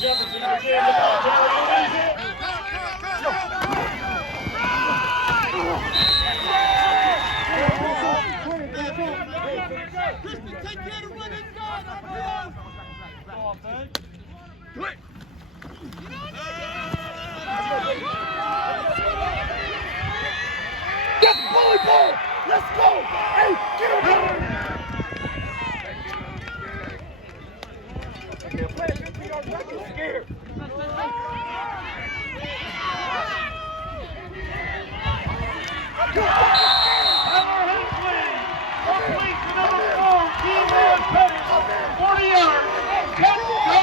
Jefferson again, the military. Take care of running guard. Get the bully ball! Let's go! Hey, get him! I can't play 15 yards, I'm too scared. Hensley completes the number 4, Kiwan Pettis, 40 yards, touchdown,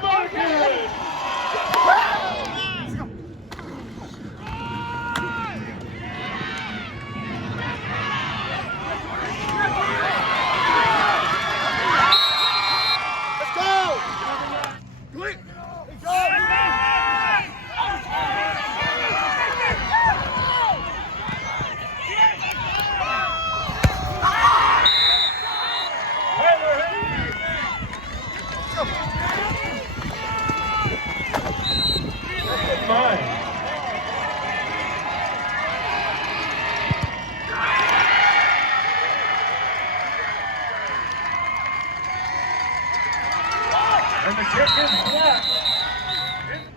Monacan.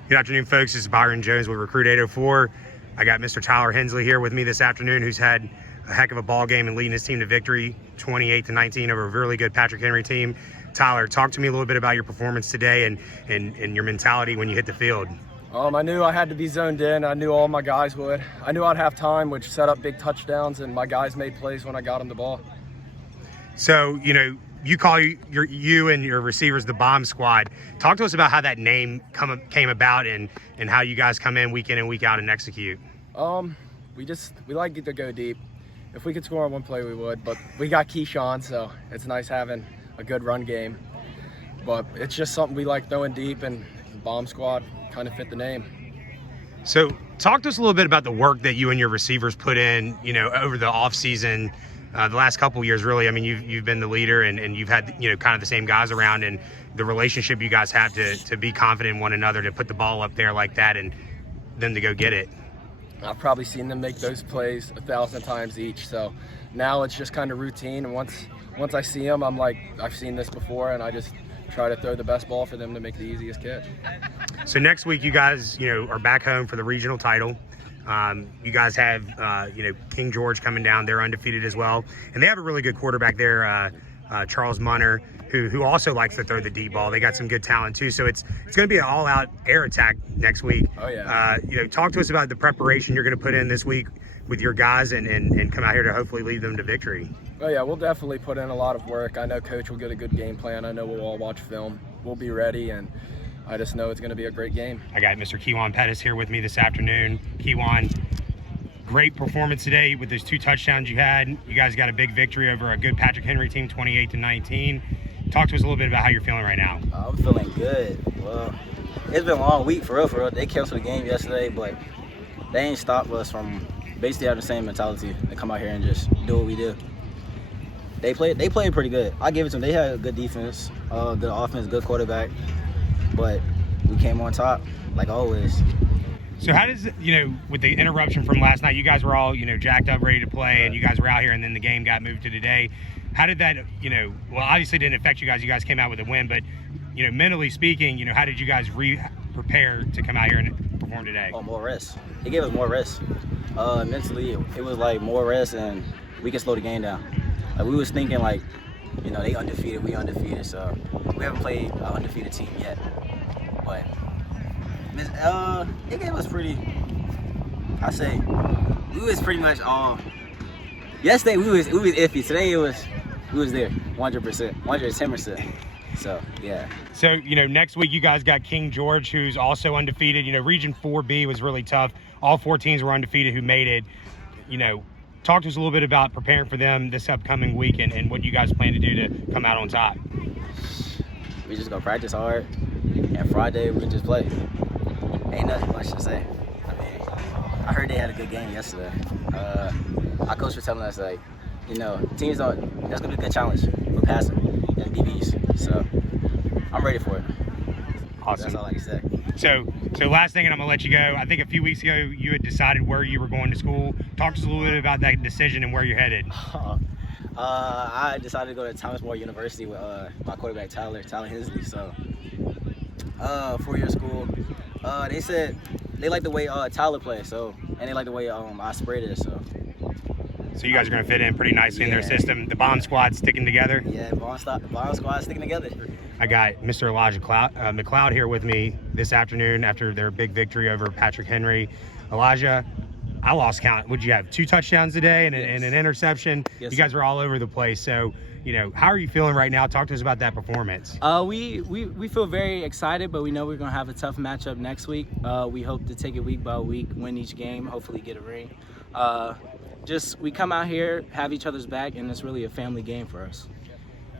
Good afternoon, folks. This is Byron Jones with Recruit 804. I got Mr. Tyler Hensley here with me this afternoon, who's had a heck of a ball game and leading his team to victory, 28-19 over a really good Patrick Henry team. Tyler, talk to me a little bit about your performance today and your mentality when you hit the field. I knew I had to be zoned in. I knew all my guys would. I knew I'd have time, which set up big touchdowns, and my guys made plays when I got them the ball. So, you call you and your receivers the Bomb Squad. Talk to us about how that name came about and how you guys come in week and week out and execute. We like to go deep. If we could score on one play, we would. But we got Kiwan, so it's nice having a good run game. But it's just something we like throwing deep, and Bomb Squad kind of fit the name. So talk to us a little bit about the work that you and your receivers put in, over the offseason. The last couple of years, really. I mean, you've been the leader and you've had, kind of the same guys around, and the relationship you guys have to be confident in one another, to put the ball up there like that and then to go get it. I've probably seen them make those plays 1,000 times each. So now it's just kind of routine. And once I see them, I'm like, I've seen this before, and I just try to throw the best ball for them to make the easiest catch. So next week, you guys, are back home for the regional title. You guys have, King George coming down. They're undefeated as well. And they have a really good quarterback there, Charles Munner, who also likes to throw the deep ball. They got some good talent too. So it's going to be an all-out air attack next week. Oh, yeah. Talk to us about the preparation you're going to put in this week with your guys and come out here to hopefully lead them to victory. Oh, yeah, we'll definitely put in a lot of work. I know Coach will get a good game plan. I know we'll all watch film. We'll be ready, and I just know it's going to be a great game. I got Mr. Kiwan Pettis here with me this afternoon. Kiwan, great performance today with those 2 touchdowns you had. You guys got a big victory over a good Patrick Henry team, 28-19. Talk to us a little bit about how you're feeling right now. I'm feeling good. Well, it's been a long week, for real. They canceled the game yesterday, but they ain't stopped us from basically having the same mentality to come out here and just do what we do. They played pretty good. I give it to them. They had a good defense, good offense, good quarterback, but we came on top like always. So how does, with the interruption from last night, you guys were all, jacked up, ready to play, and you guys were out here, and then the game got moved to today. How did that, well, obviously didn't affect you guys. You guys came out with a win, but, mentally speaking, how did you guys prepare to come out here and perform today? Oh, more rest. It gave us more rest. Mentally, it was like more rest, and we could slow the game down. Like, we was thinking like, they undefeated, we undefeated, so we haven't played an undefeated team yet. But it gave us pretty, we was pretty much all, yesterday we was iffy. Today we was there, 100%, 110%. So, yeah. So, next week you guys got King George, who's also undefeated. Region 4B was really tough. All 4 teams were undefeated who made it. Talk to us a little bit about preparing for them this upcoming week and what you guys plan to do to come out on top. We just gonna practice hard, and Friday we just play. Ain't nothing much to say. I mean, I heard they had a good game yesterday. Our coach was telling us, like, teams that's gonna be a good challenge for passing and DBs. So I'm ready for it. Awesome. That's all I can say. So last thing, and I'm gonna let you go. I think a few weeks ago you had decided where you were going to school. Talk to us a little bit about that decision and where you're headed. I decided to go to Thomas More University with my quarterback Tyler Hensley. So 4-year school. They said they like the way Tyler plays, and they like the way I spread it. So you guys are going to fit in pretty nicely in their system. The bomb squad sticking together. Yeah, bomb squad sticking together. I got Mr. Elijah McLeod here with me this afternoon after their big victory over Patrick Henry. Elijah, I lost count. Would you have 2 touchdowns today and an interception? Yes, you guys were all over the place. So, how are you feeling right now? Talk to us about that performance. We feel very excited, but we know we're going to have a tough matchup next week. We hope to take it week by week, win each game, hopefully get a ring. We come out here, have each other's back, and it's really a family game for us.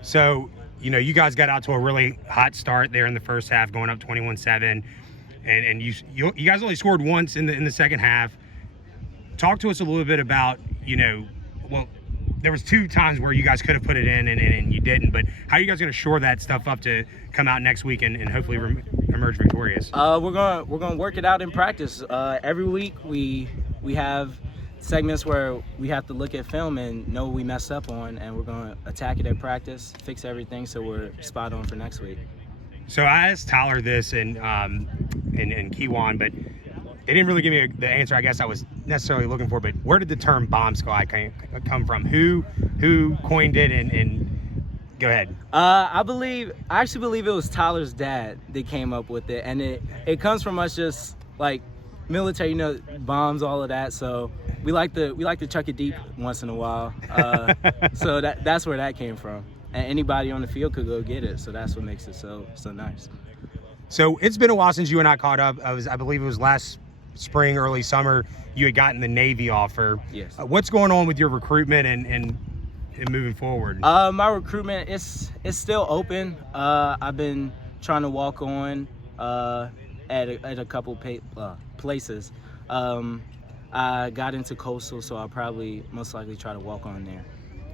So, you guys got out to a really hot start there in the first half, going up 21-7, and you guys only scored once in the second half. Talk to us a little bit about, there was 2 times where you guys could have put it in and you didn't, but how are you guys going to shore that stuff up to come out next week and hopefully emerge victorious? We're gonna work it out in practice. Every week we have segments where we have to look at film and know what we messed up on, and we're going to attack it at practice, fix everything so we're spot on for next week. So I asked Tyler this and Kiwan, but they didn't really give me the answer I guess I was necessarily looking for. But where did the term bomb squad come from? Who coined it? And go ahead. I actually believe it was Tyler's dad that came up with it, and it comes from us just like military, bombs, all of that. So we like to chuck it deep once in a while. So that's where that came from. And anybody on the field could go get it. So that's what makes it so nice. So it's been a while since you and I caught up. I believe it was last spring, early summer. You had gotten the Navy offer. Yes. What's going on with your recruitment and moving forward? My recruitment is still open. I've been trying to walk on at a couple places. I got into Coastal, so I'll probably most likely try to walk on there.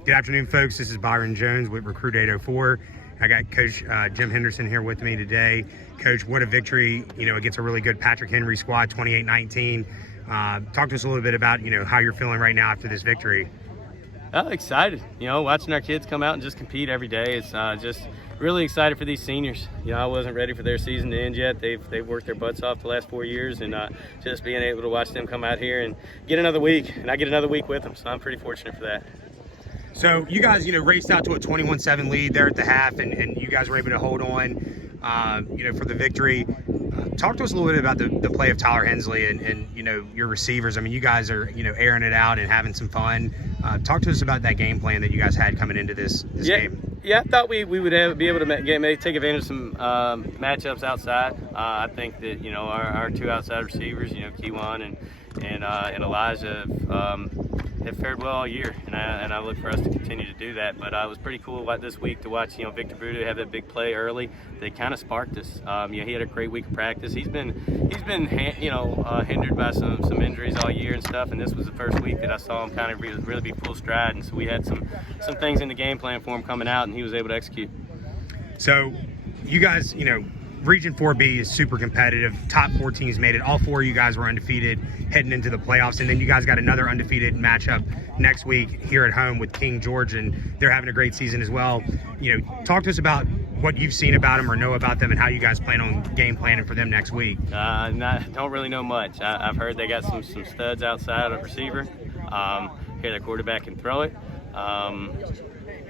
Good afternoon, folks. This is Byron Jones with Recruit 804. I got Coach Jim Henderson here with me today. Coach, what a victory, against a really good Patrick Henry squad, 28-19. Talk to us a little bit about, how you're feeling right now after this victory. Excited. Watching our kids come out and just compete every day. It's just really excited for these seniors. I wasn't ready for their season to end yet. They've worked their butts off the last 4 years, and just being able to watch them come out here and get another week, and I get another week with them, so I'm pretty fortunate for that. So you guys, raced out to a 21-7 lead there at the half, and you guys were able to hold on, for the victory. Talk to us a little bit about the play of Tyler Hensley and your receivers. I mean, you guys are, airing it out and having some fun. Talk to us about that game plan that you guys had coming into this game. Yeah, I thought we would be able to maybe take advantage of some matchups outside. I think that, our 2 outside receivers, Kiwan and Elijah have fared well all year, and I look for us to continue to do that. But it was pretty cool this week to watch, Victor Voodoo have that big play early that kind of sparked us. He had a great week of practice. He's been hindered by some injuries all year and stuff, and this was the first week that I saw him kind of really be full stride. And so we had some things in the game plan for him coming out, and he was able to execute. So you guys, Region 4B is super competitive. Top 4 teams made it. All 4 of you guys were undefeated heading into the playoffs. And then you guys got another undefeated matchup next week here at home with King George, and they're having a great season as well. Talk to us about what you've seen about them or know about them and how you guys plan on game planning for them next week. Don't really know much. I've heard they got some studs outside of receiver. Hear their quarterback can throw it.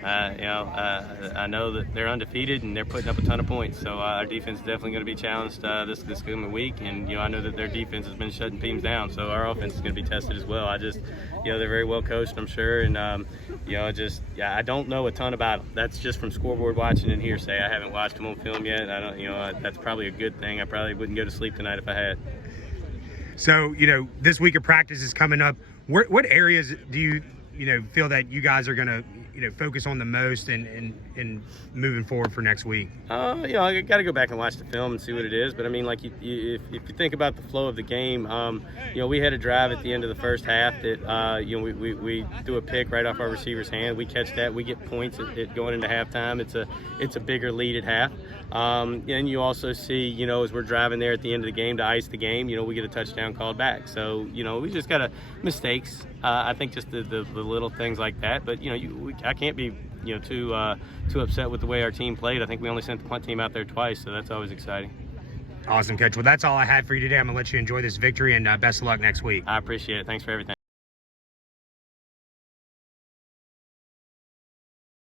I know that they're undefeated and they're putting up a ton of points. So our defense is definitely going to be challenged this coming week. And, I know that their defense has been shutting teams down. So our offense is going to be tested as well. They're very well coached, I'm sure. And, I don't know a ton about them. That's just from scoreboard watching and hearsay. I haven't watched them on film yet. I don't, that's probably a good thing. I probably wouldn't go to sleep tonight if I had. So, this week of practice is coming up. What areas do you, feel that you guys are going to, focus on the most and moving forward for next week? I got to go back and watch the film and see what it is. But I mean, if you think about the flow of the game, we had a drive at the end of the first half that, we threw a pick right off our receiver's hand. We catch that, we get points at going into halftime. It's a bigger lead at half. And you also see, you know, as we're driving there at the end of the game to ice the game, you know, we get a touchdown called back. So, you know, we just got mistakes. I think just the little things like that. But, you know, I can't be, you know, too upset with the way our team played. I think we only sent the punt team out there twice, so that's always exciting. Awesome, Coach. Well, that's all I had for you today. I'm going to let you enjoy this victory, and best of luck next week. I appreciate it. Thanks for everything.